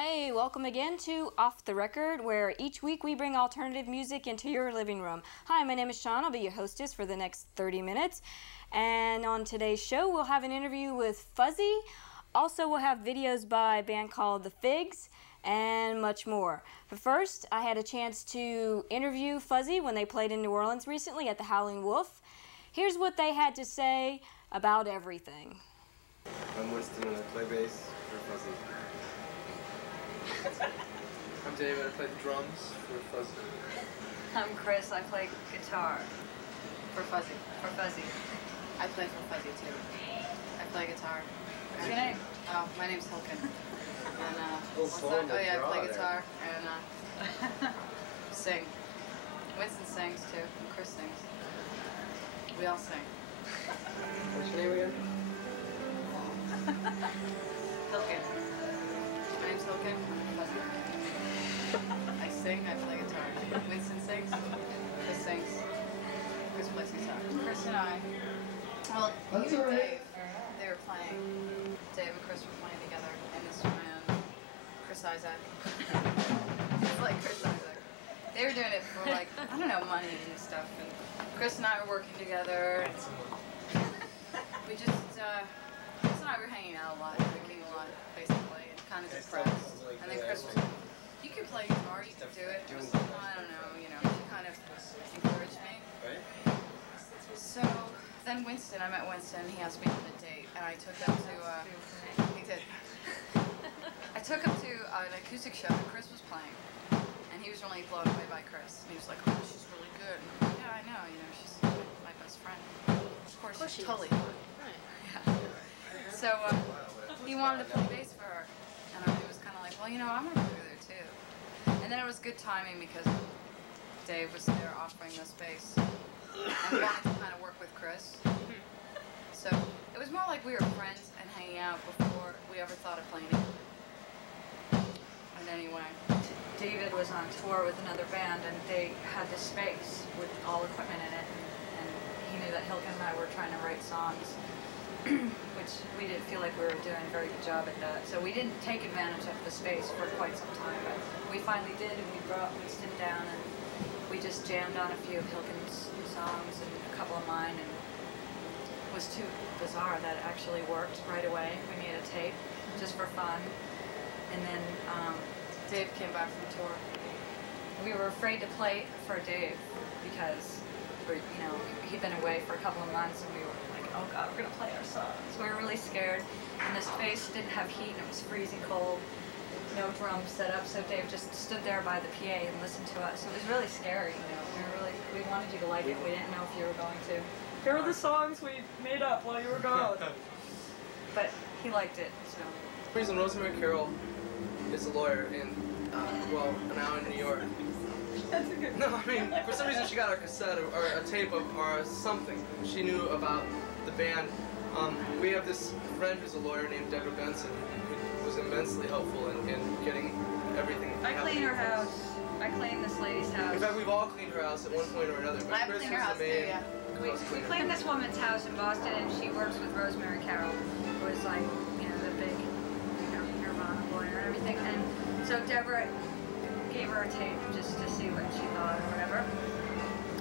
Hey, welcome again to Off the Record, where each week we bring alternative music into your living room. Hi, my name is Sean. I'll be your hostess for the next 30 minutes. And on today's show, we'll have an interview with Fuzzy. Also, we'll have videos by a band called The Figs and much more. But first, I had a chance to interview Fuzzy when they played in New Orleans recently at the Howling Wolf. Here's what they had to say about everything. I'm Winston and I play bass for Fuzzy. I'm David, I play the drums for Fuzzy. I'm Chris, I play guitar For Fuzzy. I play for Fuzzy too. I play guitar. What's your name? Oh, my name's Hilken. And I play guitar and sing. Winston sings too, and Chris sings. We all sing. What's your name again? Hilken. My name's Hilken. I'm Fuzzy. I sing, I play guitar. Winston sings, Chris sings. Chris plays guitar. Chris and I, well, That's you and all right. Dave, they were playing. Dave and Chris were playing together in this band. Chris Isaac. It's like Chris Isaac. They were doing it for like, I don't know, money and stuff. And Chris and I were working together. We just, Chris and I were hanging out a lot, drinking a lot, basically, and kind of depressed. And then Chris was like, you can play guitar, you can do it. Just, I don't know, you know, she kind of encouraged me. So then Winston, I met Winston, he asked me on a date, and I took him to, he did. I took him to an acoustic show that Chris was playing, and he was really blown away by Chris. And he was like, oh, she's really good. And I'm like, yeah, I know, you know, she's my best friend. Of course she's totally not. Yeah. So he wanted to play bass for her, and I was kind of like, well, you know, I'm going to play with her too. And then it was good timing because Dave was there offering this bass and wanted to kind of work with Chris. So it was more like we were friends and hanging out before we ever thought of playing it. And anyway. David was on tour with another band and they had this space with all equipment in it, and he knew that Hilken and I were trying to write songs, which we didn't feel like we were doing a very good job at that. So we didn't take advantage of the space for quite some time, but we finally did, and we brought Winston down and we just jammed on a few of Hilken's songs and a couple of mine, and it was too bizarre that it actually worked right away. We made a tape just for fun, and then Dave came back from tour. we were afraid to play for Dave because he'd been away for a couple of months, and we were like, oh God, we're gonna play our songs. We were really scared, and this space didn't have heat, and it was freezing cold. No drums set up, so Dave just stood there by the PA and listened to us. It was really scary, you know. We wanted you to like it. We didn't know if you were going to. Here are the songs we made up while you were gone. But he liked it, so. The reason Rosemary Carroll is a lawyer in, now in New York. No, I mean, for some reason she got a cassette or a tape of or something. She knew about the band. We have this friend who's a lawyer named Deborah Benson, who was immensely helpful in getting everything. I clean her house. I clean this lady's house. In fact, we've all cleaned her house at one point or another. But I've Chris cleaned her was house the too, main yeah. We cleaned this woman's house in Boston, and she works with Rosemary Carroll, who is like, the big, Nirvana lawyer and everything. And so Deborah gave her a tape just to see what she thought or whatever.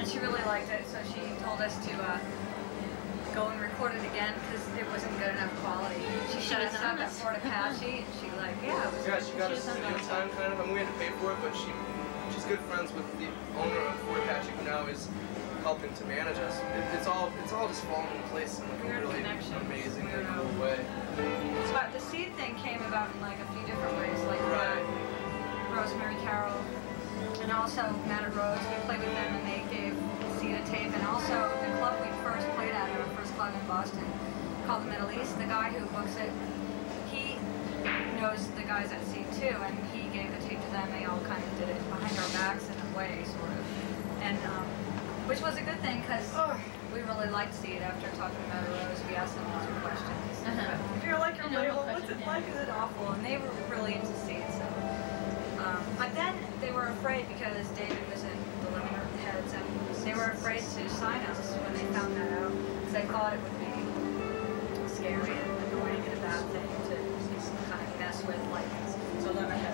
And she really liked it, so she told us to go and record it again because it wasn't good enough quality. She set us up at Fort Apache, and she like, yeah, it was. Yeah, she got us studio time kind of. I mean, we had to pay for it, but she's good friends with the owner of Fort Apache, who now is helping to manage us. It's all just falling in place in like a really amazing and cool way. But the seed thing came about in like a few different ways, like Rosemary Carroll, and also Matt Rose. We played with them, and they gave Seed a tape, and also the club we first played at, our first club in Boston, called the Middle East. The guy who books it, he knows the guys at Seed too, and he gave the tape to them. They all kind of did it behind our backs in a way, sort of, and which was a good thing because we really liked Seed. After talking to Matt Rose, we asked them lots of questions. If you like your label, what's it like? Is it awful? And they were really into Seed, so. But then they were afraid because David was in the Living Heads, and they were afraid to sign us when they found that out, because they thought it would be scary and annoying and a bad thing to kind of mess with, like, the Living Heads.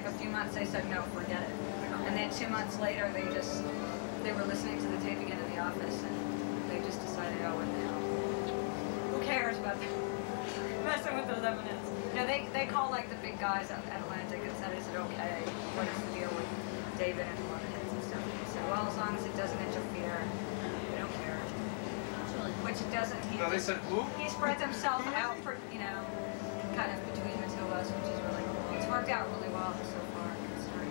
like a few months they said no, forget it. And then 2 months later they were listening to the tape again in the office and they just decided, oh, what the hell? Who cares about messing with those Lemonheads? You know, they call like the big guys at Atlantic and said, is it okay? What is the deal with David and the Lemonheads and stuff? And he said, well, as long as it doesn't interfere, we don't care. Which it doesn't. No, they said who? He spreads himself out for, you know, kind of between the two of us, which is really cool. It's worked out really well so far, considering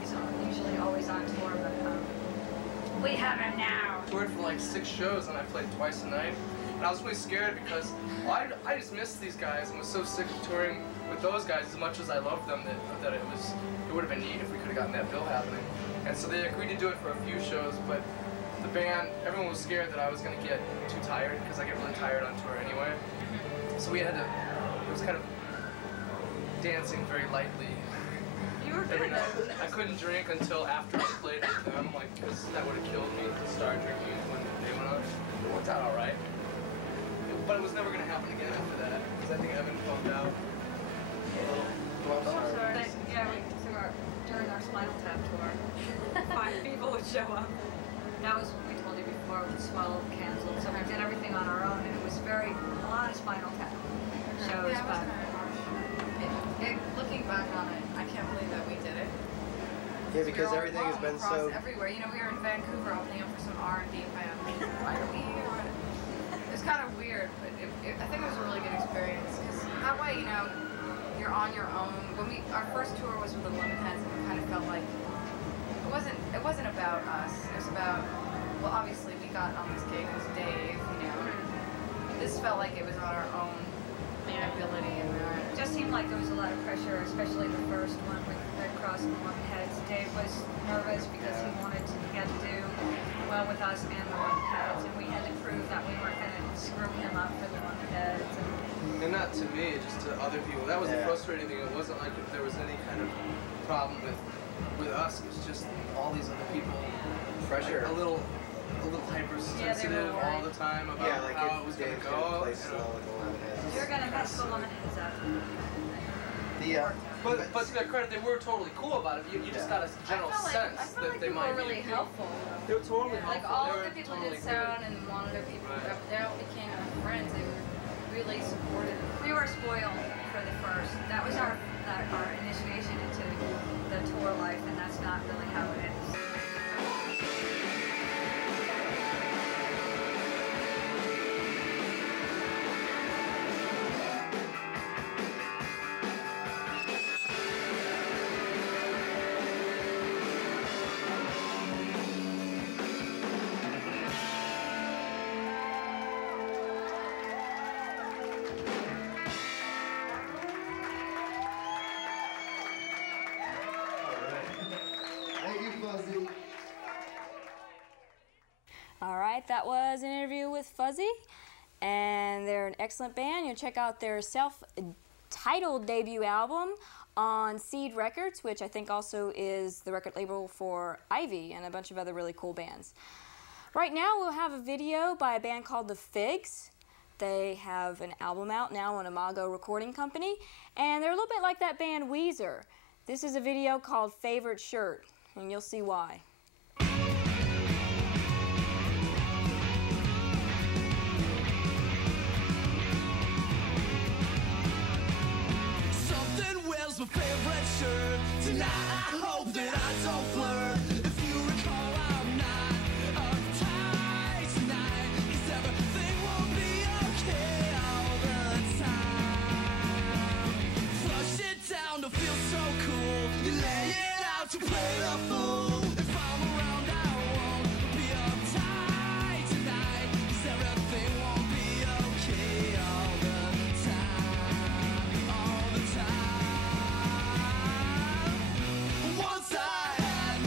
he's usually always on tour, but we have him now. I toured for like 6 shows and I played twice a night. And I was really scared because I just missed these guys and was so sick of touring with those guys as much as I loved them that it would have been neat if we could have gotten that bill happening. And so they agreed to do it for a few shows, but the band, everyone was scared that I was going to get too tired because I get really tired on tour anyway. So we had to, it was kind of dancing very lightly. You were Every good. night. I couldn't drink until after I played with them, like, because that would have killed me to start drinking when they went on. It worked out all right. But it was never going to happen again after that, because I think Evan found out. Oh, sorry. Yeah, during our Spinal Tap tour, 5 people would show up. That was what we told you before with Swallow canceled. So we did everything on our own, and it was a lot of Spinal Tap shows. Yeah, it was but looking back on it, I can't believe that we did it. Yeah, because We were all everything has been across so. everywhere. You know, we were in Vancouver opening up for some R&B band. Why are we here? It was kind of weird, but I think it was a really good experience. Because that way, you know, you're on your own. When our first tour was with the Lemonheads, and it kind of felt like it wasn't about us. It was about, well, obviously we got on this gig as Dave, you know. This felt like it was on our own ability, and it just seemed like there was a lot of pressure, especially the first one with Red Cross and the Lemonheads. Dave was nervous because he had to do well with us and the Lemonheads, and we had to prove that we weren't going to screw him up for the Lemonheads. And not to me, just to other people. That was the frustrating thing. It wasn't like if there was any kind of problem with us. It was just all these other people. Pressure. A little hypersensitive all the time about how it was going to go. You're going to mess the Lemonheads up. But to their credit, they were totally cool about it. You just got a general sense that they might be. really helpful. They were totally helpful. Like all They of were the people totally did sound and monitor people, they all became friends. They were really supportive. We were spoiled for the first. That was our initiation into the tour life, and that's not really how it is. All right, that was an interview with Fuzzy, and they're an excellent band. You'll check out their self-titled debut album on Seed Records, which I think also is the record label for Ivy and a bunch of other really cool bands. Right now we'll have a video by a band called The Figs. They have an album out now on Imago Recording Company, and they're a little bit like that band Weezer. This is a video called Favorite Shirt, and you'll see why. My favorite shirt. Tonight I hope that I don't flirt. If you recall, I'm not uptight tonight, 'cause everything will be okay all the time. Flush it down to feel so cool. You lay it out to play the fool. If I'm around, I won't be uptight tonight, 'cause everything won't be okay all the time, all the time. Once I had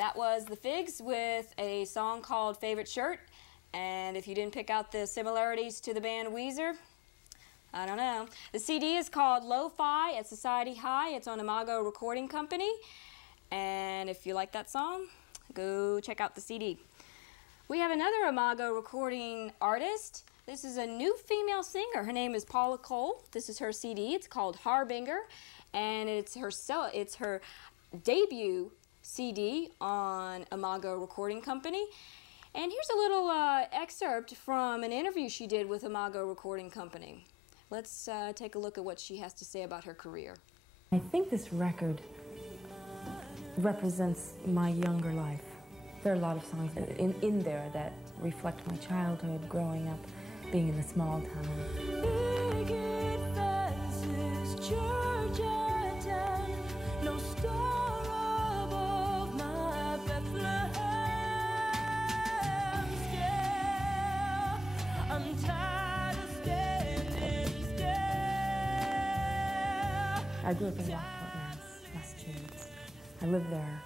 That was The Figs with a song called Favorite Shirt. And if you didn't pick out the similarities to the band Weezer, I don't know. The CD is called Lo-Fi at Society High. It's on Imago Recording Company. And if you like that song, go check out the CD. We have another Imago recording artist. This is a new female singer. Her name is Paula Cole. This is her CD. It's called Harbinger. And it's her debut CD on Imago Recording Company. And here's a little excerpt from an interview she did with Imago Recording Company. Let's take a look at what she has to say about her career. I think this record represents my younger life. There are a lot of songs in there that reflect my childhood, growing up, being in a small town. I grew up in Rockport, Massachusetts. I lived there